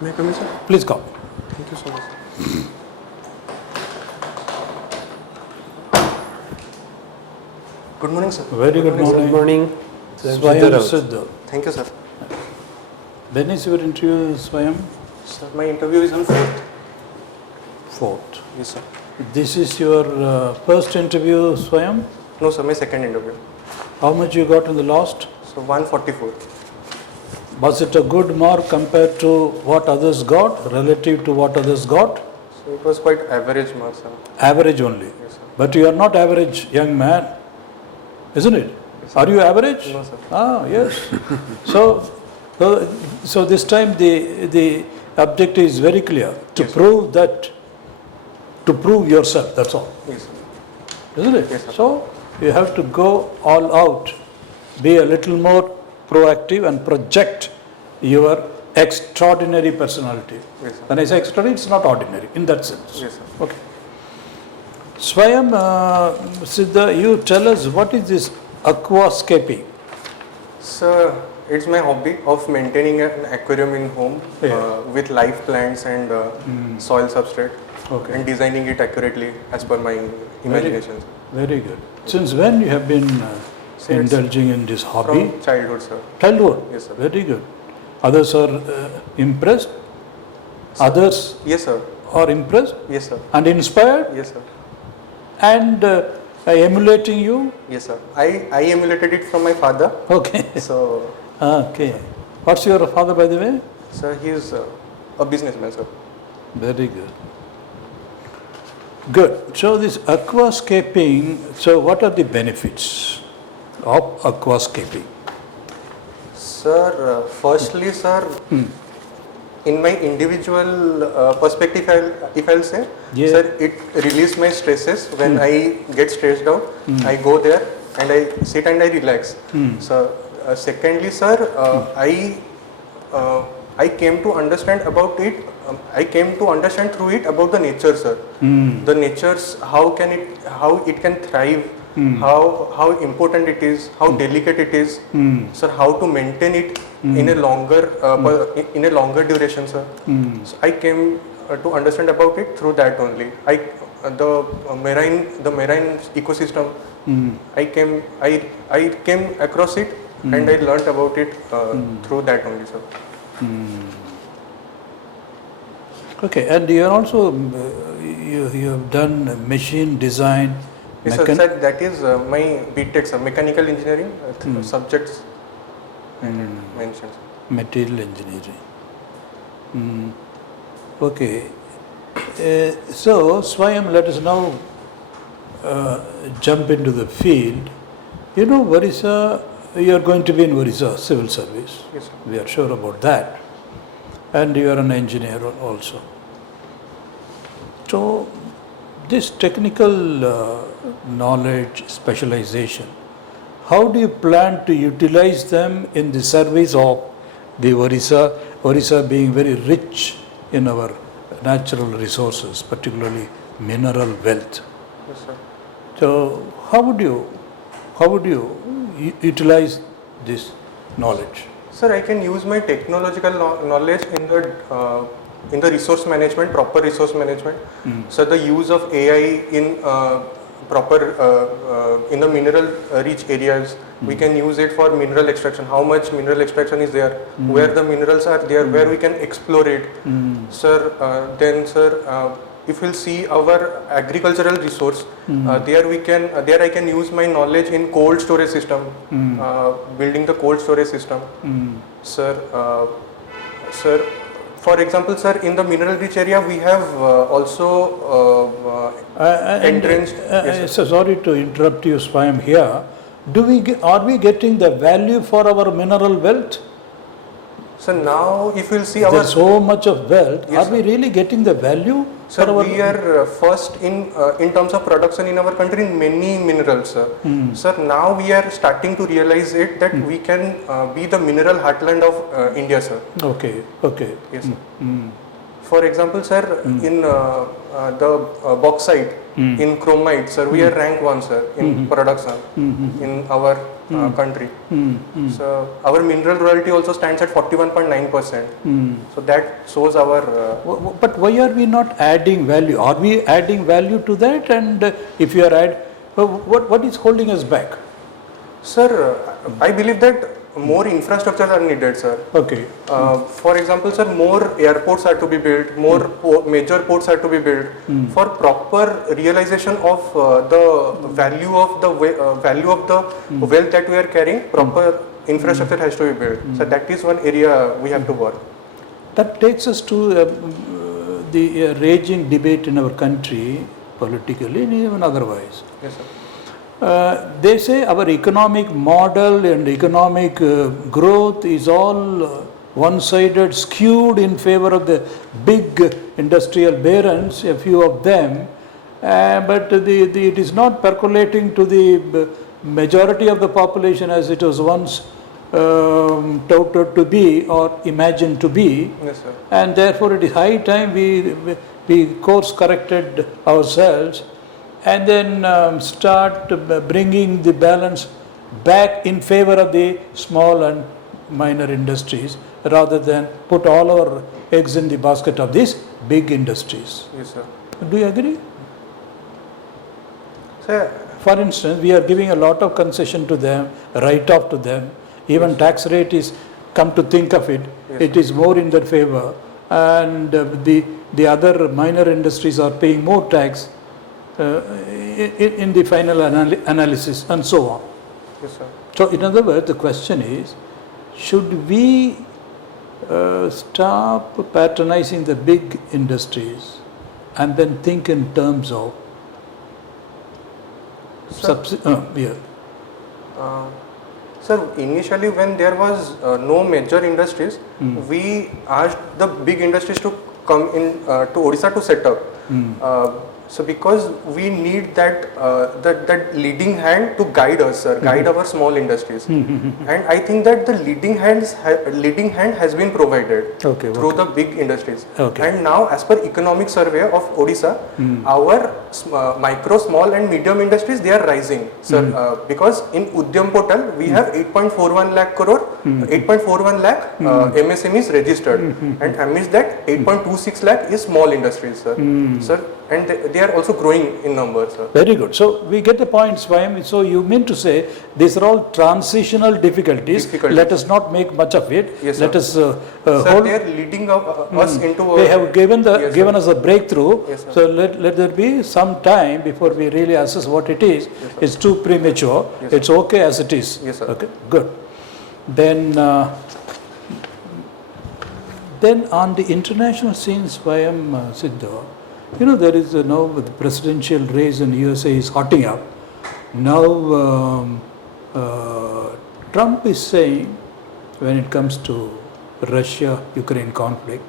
May I come in, sir? Please come. Thank you so much. Good morning, sir. Very good morning. Good morning. Swayam Siddha. Thank you, sir. When is your interview, Swayam? Sir, my interview is on 4th. 4th. Yes, sir. This is your first interview, Swayam? No, sir, my second interview. How much you got in the last? So 144. Was it a good mark compared to what others got, relative to what others got? So it was quite average mark, sir. Average only. Yes, sir. But you are not average, young man, isn't it? Yes, Are you average? No, sir. Ah, yes. So this time the objective is very clear, to Yes, sir. prove that, to prove yourself, that's all. Yes, sir. Isn't it? Yes, sir. So you have to go all out, be a little more proactive and project your extraordinary personality. Yes, sir. When I say extraordinary, it's not ordinary in that sense. Yes, sir. Okay. Swayam Siddha, you tell us what is this aquascaping? Sir, it's my hobby of maintaining an aquarium in home Yeah. with live plants and soil substrate Okay. and designing it accurately as per my imagination. sir. Very good. Since when you have been So it's indulging in this hobby? From childhood, sir. Childhood. Yes, sir. Very good. Others are impressed. Others Yes, sir. are impressed Yes, sir. and inspired Yes, sir. and emulating you. Yes, sir. I emulated it from my father. Okay. So, Okay. What's your father, by the way? sir, he is a businessman, sir. Very good. Good. So this aquascaping, so what are the benefits of aquascaping? Sir, firstly, sir, in my individual perspective, if I'll say, Yeah. sir, it releases my stresses. When I get stressed out, I go there and I sit and I relax. So, secondly, sir, I came to understand about it. I came to understand through it about the nature, sir. The natures, how it can thrive, how important it is, how delicate it is, sir. How to maintain it in a longer duration, sir. So I came to understand about it through that only. The marine ecosystem. I came across it and I learnt about it through that only, sir. Okay, and you are also, you have done machine design, Yes, sir, sir, that is my BTech, sir, mechanical engineering subjects mentioned. material engineering. Okay. So, Swayam, let us now jump into the field. You know, Odisha, you are going to be in Odisha civil service. Yes, sir. We are sure about that. And you are an engineer also. So, this technical knowledge, specialization, how do you plan to utilize them in the service of the Odisha being very rich in our natural resources, particularly mineral wealth? Yes, sir. So, how would you utilize this knowledge? Sir, I can use my technological knowledge in the resource management, proper resource management. So the use of AI in in the mineral rich areas, we can use it for mineral extraction. How much mineral extraction is there? Where the minerals are there? Where we can explore it? Sir, if we'll see our agricultural resource, there I can use my knowledge in cold storage system, building the cold storage system. Sir, for example, sir, in the mineral rich area we have also entrenched. Yes, So sorry to interrupt you, Swayam, here. Are we getting the value for our mineral wealth? so now if we'll see There's so much of wealth. Yes, Are we really getting the value? Sir, we are first in terms of production in our country in many minerals, sir. Sir, now we are starting to realize it that we can be the mineral heartland of India, sir. Okay. Yes, sir. For example, sir, in the bauxite, in chromite, sir, we are rank 1, sir, in production in our country. So our mineral royalty also stands at 41.9%. So that shows our. But why are we not adding value? Are we adding value to that? And if you are what is holding us back? Sir, I believe that more infrastructure are needed, sir. Okay. For example, sir, more airports are to be built, more major ports are to be built for proper realization of the value of the wealth that we are carrying. Proper infrastructure has to be built. So that is one area we have to work. That takes us to the raging debate in our country, politically and even otherwise. Yes, sir. They say our economic model and economic growth is all one-sided, skewed in favor of the big industrial barons, a few of them, but it is not percolating to the majority of the population as it was once touted to be or imagined to be. Yes, sir. And therefore it is high time we course corrected ourselves and then start bringing the balance back in favor of the small and minor industries rather than put all our eggs in the basket of these big industries. Yes, sir. Do you agree? Sir, for instance, we are giving a lot of concession to them, write-off to them, even tax rate is, come to think of it, it is more in their favor, and the other minor industries are paying more tax in the final analysis and so on. Yes, sir. So in other words, the question is, should we stop patronizing the big industries and then think in terms of Sir, initially when there was no major industries, we asked the big industries to come in to Odisha to set up. So because we need that leading hand to guide us, sir, guide our small industries, and I think that the leading hand has been provided through the big industries. And now, as per economic survey of Odisha, our micro, small, and medium industries, they are rising, sir. Because in Udyam portal we have 8.41 lakh crore, 8.41 lakh MSMEs registered, and amidst that 8.26 lakh is small industries, sir. Sir, and they are also growing in numbers, sir. Very good. So we get the point, Swayam. So you mean to say these are all transitional difficulties. Let us not make much of it. Yes, let us sir, they are leading us into. They have given us a breakthrough. Yes, sir. So let there be some time before we really assess what it is. Yes, sir. It's too premature. Yes, it's okay as it is. Yes, sir. Okay. Good. Then on the international scene, Swayam, Siddha, you know, there is now the presidential race in USA is hotting up. Now Trump is saying, when it comes to Russia-Ukraine conflict,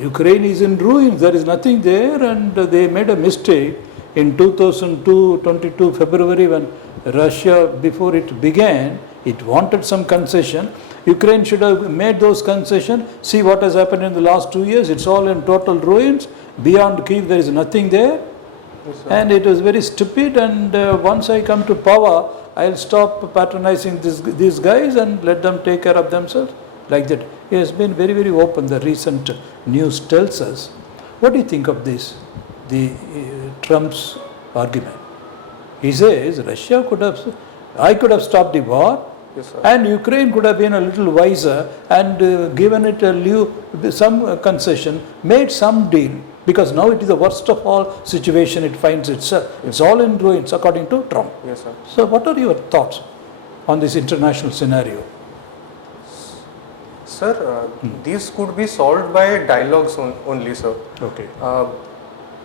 Ukraine is in ruins, there is nothing there, and they made a mistake in 2022 February when Russia, before it began, it wanted some concession. Ukraine should have made those concessions. See what has happened in the last 2 years. It's all in total ruins. Beyond Kiev, there is nothing there. Yes, and it was very stupid. And once I come to power, I'll stop patronizing these guys and let them take care of themselves. Like that. He has been very, very open. The recent news tells us. What do you think of this? The Trump's argument. He says I could have stopped the war. Yes, sir. And Ukraine could have been a little wiser and given it some concession, made some deal, because now it is the worst of all situation it finds itself. It's all in ruins according to Trump. Yes, sir. So what are your thoughts on this international scenario? Sir, these could be solved by dialogues only, sir. Okay.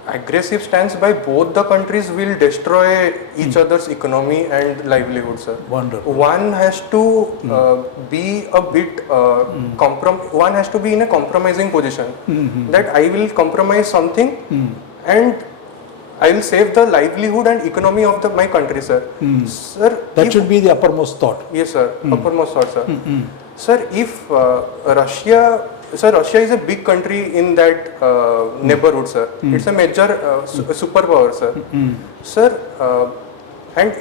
Aggressive stance by both the countries will destroy each other's economy and livelihood, sir. Wonderful. One has to be a bit one has to be in a compromising position. That I will compromise something and I will save the livelihood and economy of my country, sir. Sir, that should be the uppermost thought. Yes, sir. Uppermost thought, sir. Sir, if Russia is a big country in that neighborhood, sir. It's a major superpower, sir. Sir, and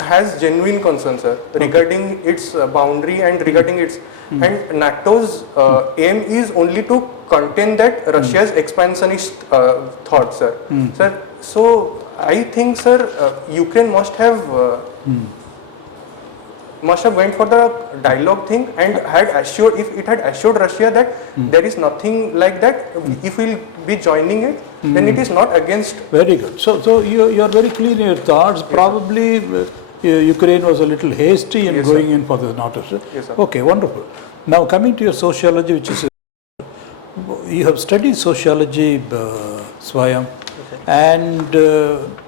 has genuine concern, sir, regarding its boundary and regarding its and NATO's aim is only to contain that Russia's expansionist thought, sir. Sir, so I think, sir, Ukraine must have went for the dialogue thing and had assured, if it had assured Russia that there is nothing like that, if we'll be joining it, then it is not against. Very good. So you are very clear in your thoughts. Probably Ukraine was a little hasty in going in for the NATO. Yes, sir. Okay, wonderful. Now coming to your sociology, which is you have studied sociology, SWAYAM, and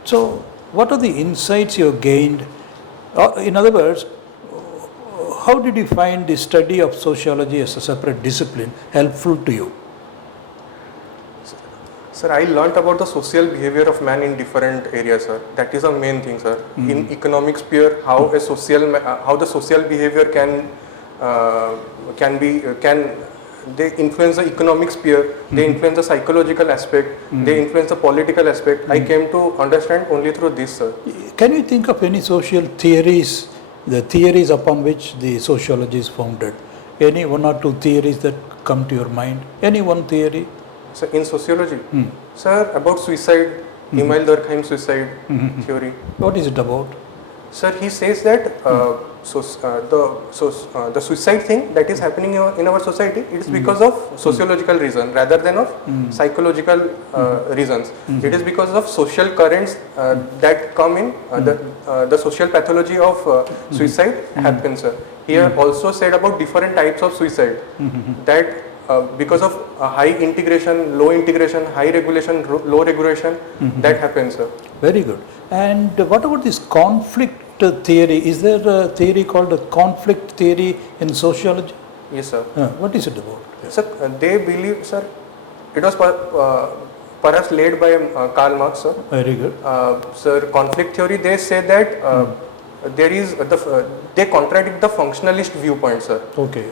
so what are the insights you have gained? In other words, how did you find the study of sociology as a separate discipline helpful to you? Sir, I learnt about the social behavior of man in different areas, sir. That is the main thing, sir. In economic sphere, how the social behavior can they influence the economic sphere, they influence the psychological aspect, they influence the political aspect. I came to understand only through this, sir. Can you think of any social theories, the theories upon which the sociology is founded? Any one or two theories that come to your mind? Any one theory? So in sociology, sir, about suicide, Emile Durkheim suicide theory. What is it about? Sir, he says that the suicide thing that is happening in our society, it is because of sociological reason rather than of psychological reasons. It is because of social currents that come in, the social pathology of suicide happens, sir. He also said about different types of suicide, that because of high integration, low integration, high regulation, low regulation, that happens, sir. Very good. And what about this conflict theory? Is there a theory called a conflict theory in sociology? Yes, sir. What is it about? Sir, they believe, sir, it was perhaps led by Karl Marx, sir. Very good. Sir, conflict theory, they say that there is they contradict the functionalist viewpoint, sir. Okay.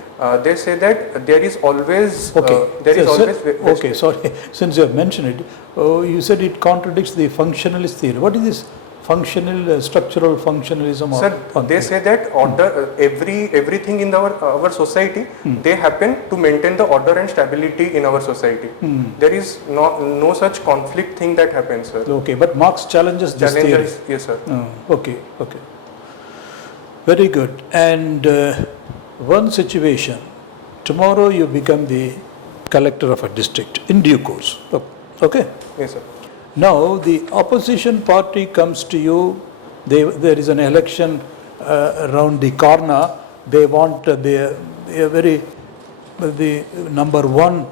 They say that there is always okay, sorry, since you have mentioned it, you said it contradicts the functionalist theory. What is this functional structural functionalism? Sir, they say that order, everything in our society, they happen to maintain the order and stability in our society. There is no such conflict thing that happens, sir. Okay, but Marx challenges this theory. Yes, sir. Okay. Very good. And one situation, tomorrow you become the collector of a district in due course. Okay? Yes, sir. Now the opposition party comes to you, there is an election around the corner, they want the number one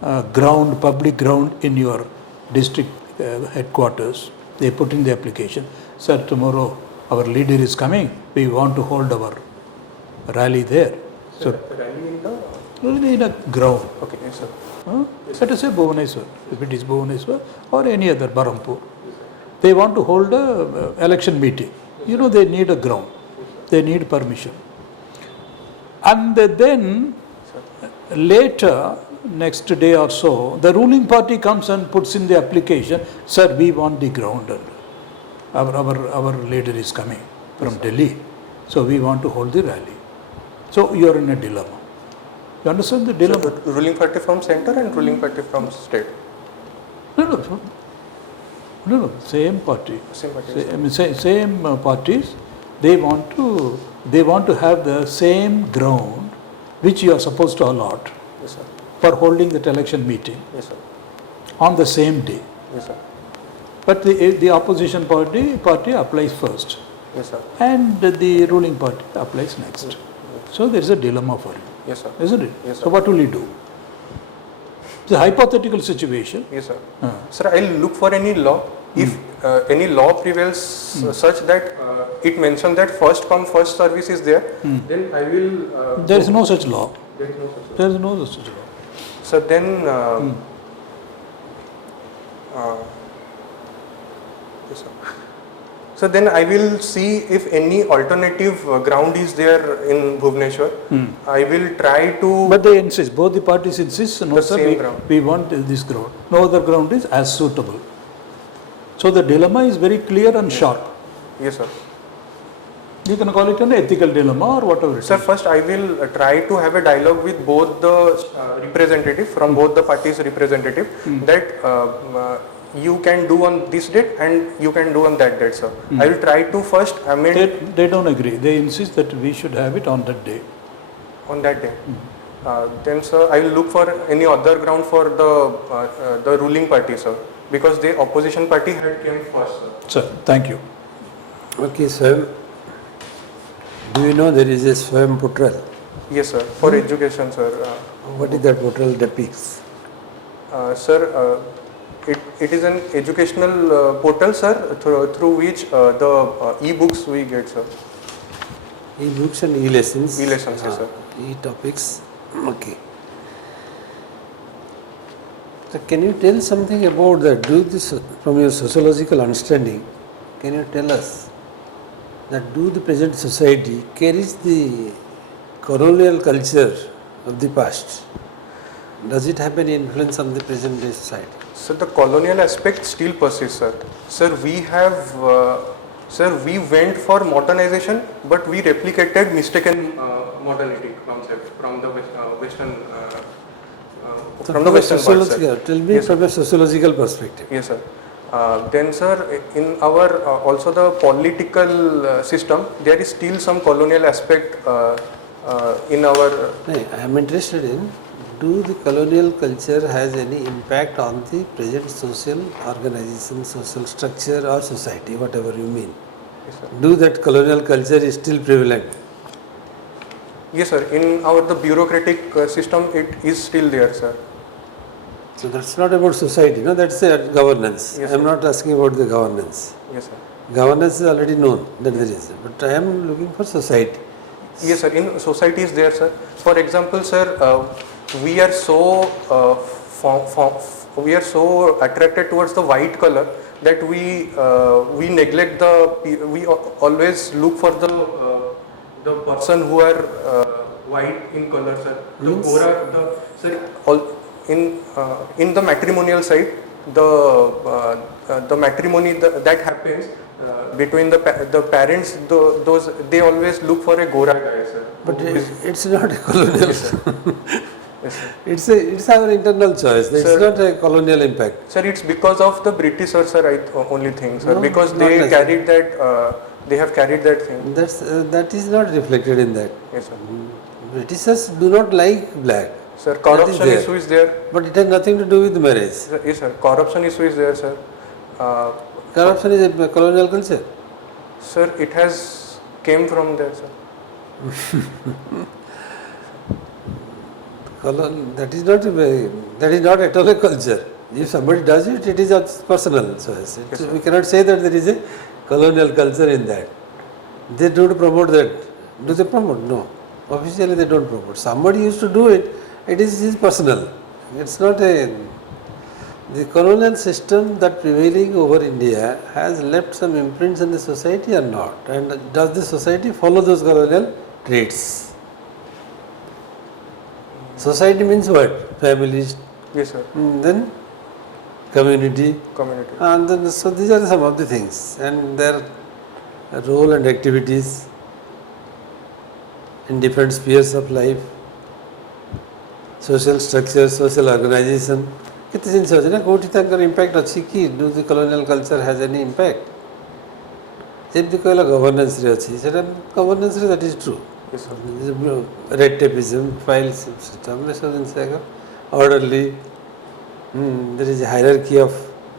public ground in your district headquarters. They put in the application, sir, tomorrow our leader is coming, we want to hold our rally there. So, Rally in a ground. Okay, yes, sir. Let us say Bhubaneswar, if it is Bhubaneswar or any other Barampur. They want to hold a election meeting. You know, they need a ground. They need permission. And then later, next day or so, the ruling party comes and puts in the application, sir, we want the ground. Our leader is coming from Delhi. So we want to hold the rally. So you are in a dilemma. You understand the dilemma? So, ruling party from center and ruling party from state. No, same party. Same party. Same parties. They want to have the same ground which you are supposed to allot. Yes, sir. For holding that election meeting. Yes, sir. On the same day. Yes, sir. But the opposition party applies first. Yes, sir. And the ruling party applies next. Yes. So there is a dilemma for you. Yes, sir. Isn't it? Yes, sir. So what will you do? It's a hypothetical situation. Yes, sir. Sir, I'll look for any law. If any law prevails such that it mentions that first come, first service is there, then I will... there is no such law. There is no such law. There is no such law. So then... yes, sir. So then I will see if any alternative ground is there in Bhubaneswar. I will try to... But they insist, both the parties insist, no sir, we want this ground. No other ground is as suitable. So the dilemma is very clear and sharp. Yes, sir. You can call it an ethical dilemma or whatever it Sir, is. first I will try to have a dialogue with both the representative from both the parties representative that you can do on this date and you can do on that date, sir. I will try to first amend They don't agree. They insist that we should have it on that day. on that day. Then, sir, I will look for any other ground for the ruling party, sir, because the opposition party had came first, sir. Sir, thank you. Okay, SWAYAM. Do you know there is a SWAYAM portal? Yes, sir. For education, sir. What is that portal depicts? Sir, it is an educational portal, sir, through which the e-books we get, sir. E-books and e-lessons. E-lessons, yes, sir. E-topics. Okay. So can you tell something about that? Do this from your sociological understanding. Can you tell us that do the present society carries the colonial culture of the past? Does it have any influence on the present day society? So the colonial aspect still persists, sir. Sir, we went for modernization, but we replicated mistaken modernity concept from the Western. So From the Western part, sociological, sir. tell me Yes, from a sociological perspective. Yes, sir. Then, sir, in our also the political system, there is still some colonial aspect in our. I am interested in, do the colonial culture has any impact on the present social organization, social structure or society, whatever you mean? Yes, sir. Do that colonial culture is still prevalent? Yes, sir. In our the bureaucratic system, it is still there, sir. So that's not about society, no, that's governance. Yes, I am sir. not asking about the governance. Yes, sir. Governance is already known that there is, but I am looking for society. Yes, sir. In society is there, sir. For example, sir, we are so we are so attracted towards the white color that we neglect we always look for the person who are white in color, sir. The Means? Gora, in the matrimonial side, the matrimony that happens between the parents, those they always look for a Gora guy, sir. But who is- it's not a colonial. Yes, sir. Yes, sir. It's our internal choice. It's Sir, not a colonial impact. Sir, it's because of the Britishers, sir. Only thing, sir, No, because not they necessarily. carried that. They have carried that thing. That is not reflected in that. Yes, sir. Britishers do not like black, Sir, corruption there. issue is there. but it has nothing to do with marriage. Yes, sir. Corruption issue is there, sir. Corruption is a colonial culture. Sir, it has came from there, sir. That is not at all a culture. If somebody does it, it is a personal choice. Yes, sir. We cannot say that there is a colonial culture in that. They don't promote that. Do they promote? No. Officially they don't promote. Somebody used to do it. It is personal. It's not a. The colonial system that prevailing over India has left some imprints in the society or not? And does the society follow those colonial traits? Society means what? Families, Yes, sir. then community, Community. and then so these are some of the things, and their role and activities in different spheres of life, social structure, social organization. କେତେ ଜିନିଷ ଅଛି ନା କେଉଁଠି ତାଙ୍କର impact ଅଛି କି do the colonial culture has any impact ଯେମିତି କହିଲା ଗଭର୍ଣ୍ଣାନ୍ସରେ ଅଛି ସେଇଟା ଗଭର୍ଣ୍ଣାନ୍ସରେ that is true Yes, sir. Red tapism file system ଏସବୁ ଜିନିଷ ଯାକ orderly there is a hierarchy of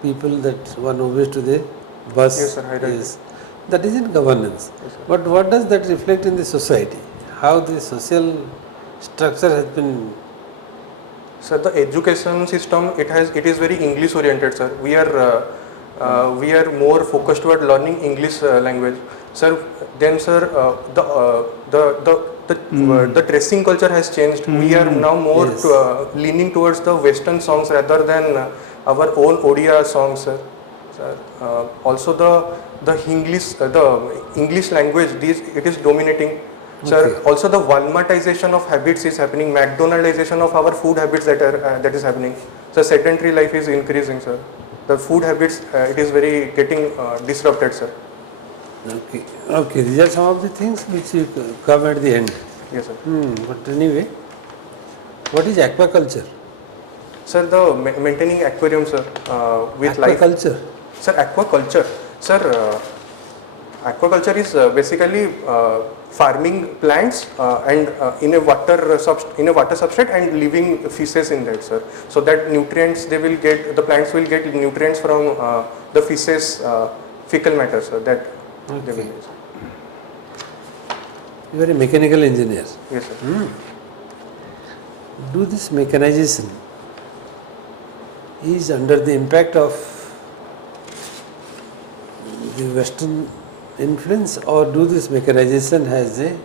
people that one obeys to the boss. Yes, sir, hierarchy. Yes. That is in governance. Yes, sir. But what does that reflect in the society? How the social structure has been. Sir, the education system it is very English oriented, sir. We are more focused toward learning English language, sir. Then, sir, the dressing culture has changed. We are now more Yes. leaning towards the Western songs rather than our own Odia songs, sir. Also, the English language it is dominating. Sir, Okay. also the Walmartization of habits is happening, McDonaldization of our food habits that is happening. So sedentary life is increasing, sir. The food habits it is very getting disrupted, sir. Okay. Okay. These are some of the things which you come at the end. Yes, sir. But anyway, what is aquaculture? Sir, the maintaining aquarium, sir, with life. Aquaculture. Sir, aquaculture. Sir, aquaculture is basically farming plants and in a water substrate and leaving feces in that, sir. So that nutrients the plants will get nutrients from the feces, fecal matter, sir. That they will use. You are a mechanical engineer. Yes, sir. Do this mechanization is under the impact of the Western influence, or do this mechanization has a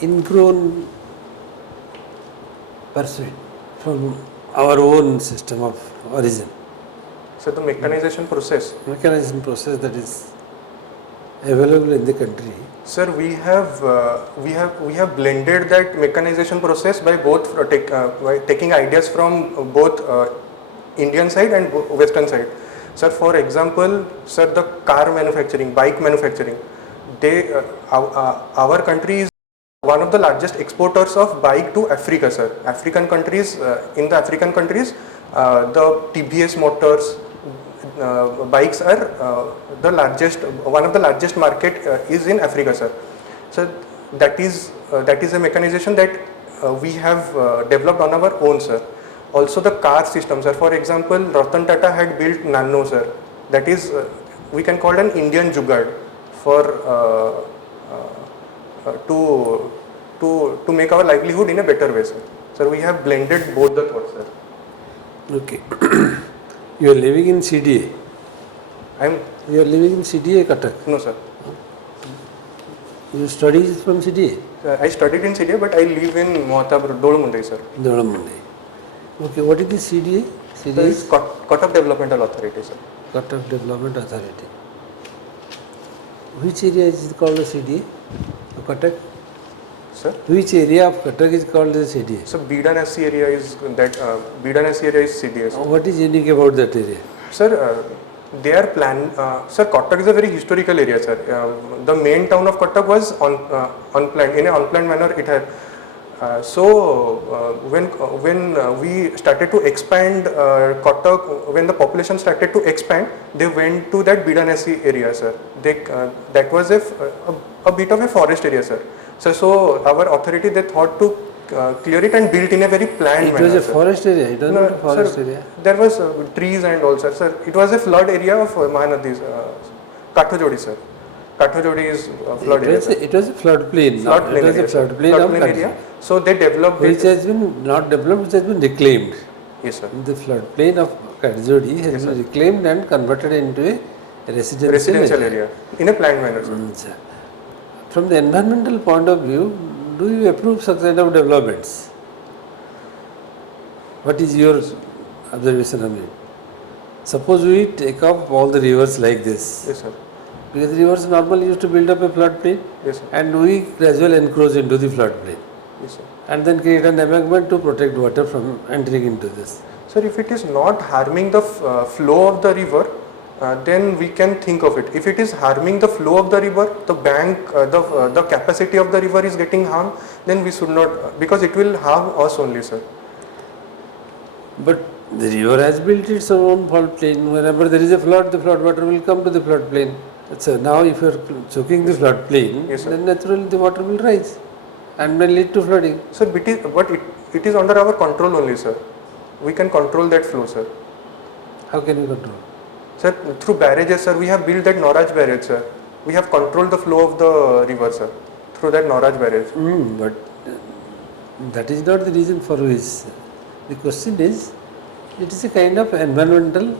ingrown pursuit from our own system of origin? So the mechanization process. Mechanization process that is available in the country. Sir, we have blended that mechanization process by both by taking ideas from both Indian side and Western side. Sir, for example, sir, the car manufacturing, bike manufacturing, our country is one of the largest exporters of bike to Africa, sir. African countries, in the African countries, the TVS motors, bikes are one of the largest market is in Africa, sir. So that is a mechanization that we have developed on our own, sir. Also the car system, sir. For example, Ratan Tata had built Nano, sir. That is we can call an Indian jugaad for to make our livelihood in a better way, sir. Sir, we have blended both the thoughts, sir. Okay. You are living in CDA. You are living in CDA, Cuttack. No, sir. You studied from CDA? I studied in CDA, but I live in Mohatab, Dolmundai, sir. Dolmundai. Okay, what is the CDA? CDA is Cuttack Developmental Authority, sir. Cuttack Development Authority. Which area is called the CDA? Cuttack? Sir? Which area of Cuttack is called the CDA? So Bidan SC area is that Bidan SC area is CDA. Sir. What is unique about that area? Sir, they are sir, Cuttack is a very historical area, sir. The main town of Cuttack was unplanned. In an unplanned manner, it had. When we started to expand Cuttack, when the population started to expand, they went to that Bidan SC area, sir. That was a bit of a forest area, sir. So our authority, they thought to clear it and built in a very planned manner. It was a forest area. It was not a forest area. There was trees and all, sir. It was a flood area of Mahanadi's Kathojodi, sir. Kathojodi is a flood area. It was a floodplain. It was a floodplain area. So they developed which has been not developed, which has been reclaimed. Yes, sir. The floodplain of Kathojodi has been reclaimed and converted into a residential area in a planned manner, sir. From the environmental point of view, do you approve such kind of developments? What is your observation on it? Suppose we take up all the rivers like this. Yes, sir. Because the rivers normally used to build up a floodplain. Yes, sir. And we gradually encroach into the floodplain. Yes, sir. And then create an embankment to protect water from entering into this. Sir, if it is not harming the flow of the river, then we can think of it. If it is harming the flow of the river, the bank, the capacity of the river is getting harmed, then we should not, because it will harm us only, sir. But the river has built its own floodplain. Whenever there is a flood, the flood water will come to the floodplain. So now if you are choking the floodplain, yes, then naturally the water will rise and may lead to flooding. Sir, but it is under our control only, sir. We can control that flow, sir. How can you control? Sir, through barrages, sir, we have built that Noraj barrage, sir. We have controlled the flow of the river, sir, through that Noraj barrage. But that is not the reason for which. The question is, it is a kind of environmental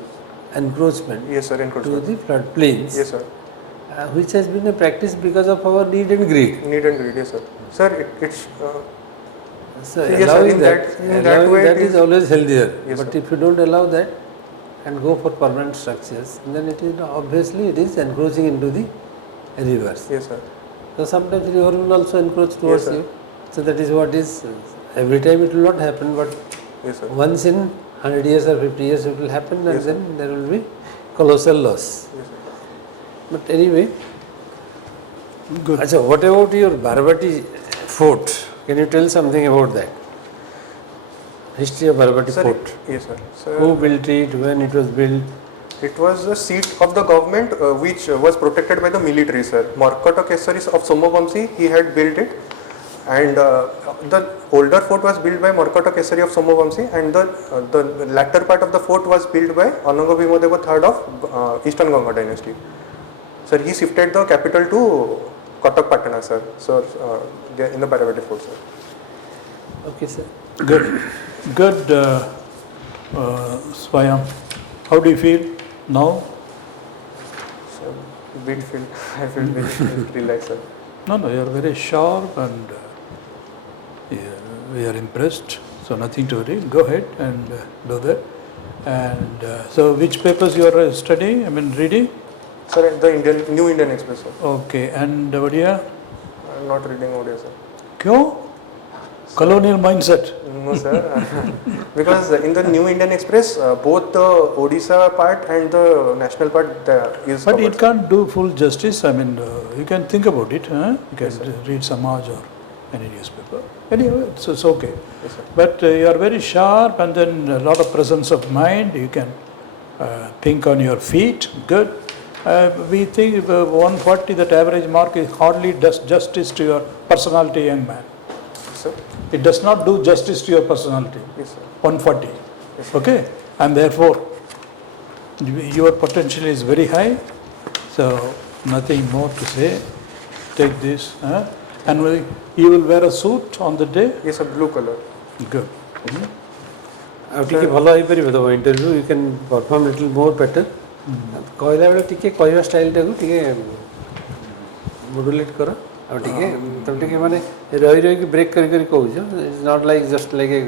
encroachment. Yes, sir, encroachment. To the floodplains. Yes, sir. Which has been a practice because of our need and greed. Need and greed, yes, sir. Sir, it's. So yes, allowing sir, in that way that is always healthier. Yes, but sir. if you don't allow that and go for permanent structures, then it is obviously it is encroaching into the rivers. Yes, sir. So sometimes the river will also encroach towards Yes, you. So that is what is. Every time it will not happen, but yes, sir. once in 100 years or 50 years it will happen, and Yes, then there will be colossal loss. Yes, sir. But anyway, Good. Achha, what about your Barbati fort? Can you tell something about that? History of Barbati Sir, fort. yes, sir. Sir, Who built it? When it was built? it was the seat of the government which was protected by the military, sir. Markata Kesaris of Somavamsi, he had built it, and the older fort was built by Markata Kesari of Somavamsi, and the latter part of the fort was built by Ananga Bhimadeva III of Eastern Ganga dynasty. Sir, he shifted the capital to Katak Patana, sir. So in the Baravati fort, sir. Okay, sir. Good. Good, Swayam. How do you feel now? So, I feel very relaxed, sir. No, you are very sharp and yeah, we are impressed. So nothing to worry. Go ahead and do that. And so which papers you are studying? I mean reading? Sir, the New Indian Express, sir. Okay. And Odia? I am not reading Odisha, sir. Kyo? Colonial mindset. No, sir. Because in the New Indian Express, both the Odisha part and the national part is But covered. it can't do full justice. I mean, you can think about it. Huh? You can Yes, sir. read Samaj or any newspaper. Anyway, it's okay. Yes, sir. But you are very sharp and then a lot of presence of mind. You can think on your feet. Good. We think 140, that average mark, is hardly does justice to your personality, young man. Yes, sir. It does not do justice to your personality. Yes, sir. 140. Yes, sir. Okay. And therefore, your potential is very high. So, nothing more to say. Take this. And you will wear a suit on the day? Yes, sir. Blue color. Good. ଆଉ ଟିକେ ଭଲ ହେଇପାରିବ ତମ interview you can perform little more better କହିଲା ବେଳେ ଟିକେ କହିବା ଷ୍ଟାଇଲ୍ଟାକୁ ଟିକେ ମଡୁଲେଟ୍ କର ଆଉ ଟିକେ ତମେ ଟିକେ ମାନେ ରହି ରହିକି ବ୍ରେକ୍ କରି କରି କହୁଛ it's not like just like a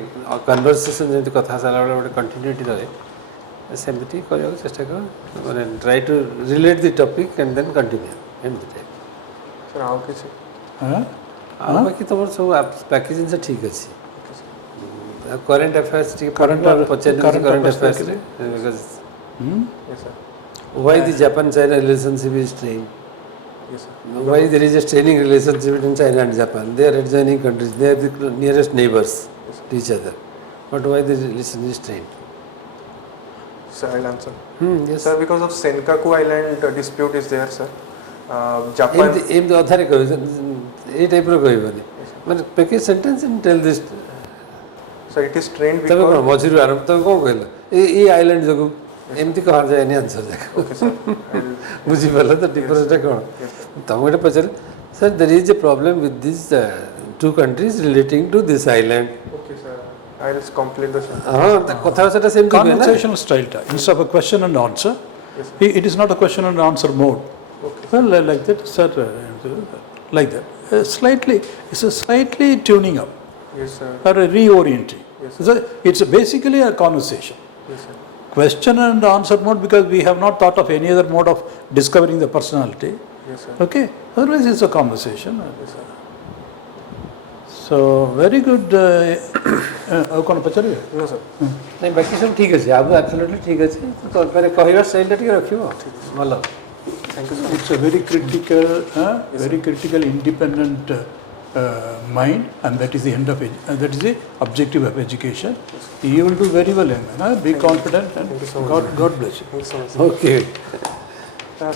conversation ଯେମିତି କଥା ସାରିଲା ବେଳେ ଗୋଟେ କଣ୍ଟିନ୍ୟୁଟି ରହେ ସେମିତି ଟିକେ କରିବାକୁ ଚେଷ୍ଟା କର ମାନେ try to relate the topic and then continue ଏମିତି ଟାଇପ୍ Sir, ଆଉ କିଛି? ଆଉ ବାକି ତମର ସବୁ ପ୍ୟାକେଜ୍ ଜିନିଷ ଠିକ୍ ଅଛି କରେଣ୍ଟ ଆଫେୟାର୍ସ ଟିକେ ପଚାରି କରେଣ୍ଟ ଆଫେୟାର୍ସରେ because Yes, sir. why the Japan-China relationship is strained? Yes, sir. Why there is a straining relationship between China and Japan? They are adjoining countries. They are the nearest neighbors to each other. But why the relation is strained? Sir, I'll answer. Yes. Sir, because of Senkaku Island dispute is there, sir. Japan. ଏମିତି ଅଧାରେ କହିବ ଏଇ ଟାଇପ୍ର କହିବନି ମାନେ package sentence and tell this Sir, it is strained ତମେ କ'ଣ because. ମଝିରୁ ଆରମ୍ଭ ତମେ କ'ଣ କହିଲ ଏଇ ଆଇଲ୍ୟାଣ୍ଡ ଯୋଗୁଁ ଏମିତି କୁହାଯାଏନି ଆନ୍ସର୍ ଯାକ Okay, sir. ବୁଝିପାରିଲ ତ ଡିଫରେନ୍ସଟା କ'ଣ ତମେ ଗୋଟେ ପଚାରେ sir there is a problem with this two countries relating to this island Okay, sir. I'll complete the sentence. ହଁ କଥାବାର୍ତ୍ତାଟା ସେମିତି ହୁଏ ନା Conversational style. Instead of a question and answer, Yes, sir. it is not a question and answer mode. Okay. Well, like that, sir, like that. It's a slightly tuning up Yes, sir. or a reorienting. Yes, It's basically a conversation. Yes, sir. Question and answer mode, because we have not thought of any other mode of discovering the personality. Yes, sir. Okay, otherwise it's a conversation. Yes, sir. So very good. ଆଉ କ'ଣ ପଚାରିବେ? No, sir. ନାଇଁ ବାକି ସବୁ ଠିକ୍ ଅଛି ଆଉ absolutely ଠିକ୍ ଅଛି ମାନେ କହିବା ଷ୍ଟାଇଲ୍ଟା ଟିକେ ରଖିବ ଭଲ Thank you, sir. It's a very critical, independent mind, and that is the end of that is the objective of education. You will do very well, be confident, and Thank you so much. God bless you. Thank you so much. Okay Sir.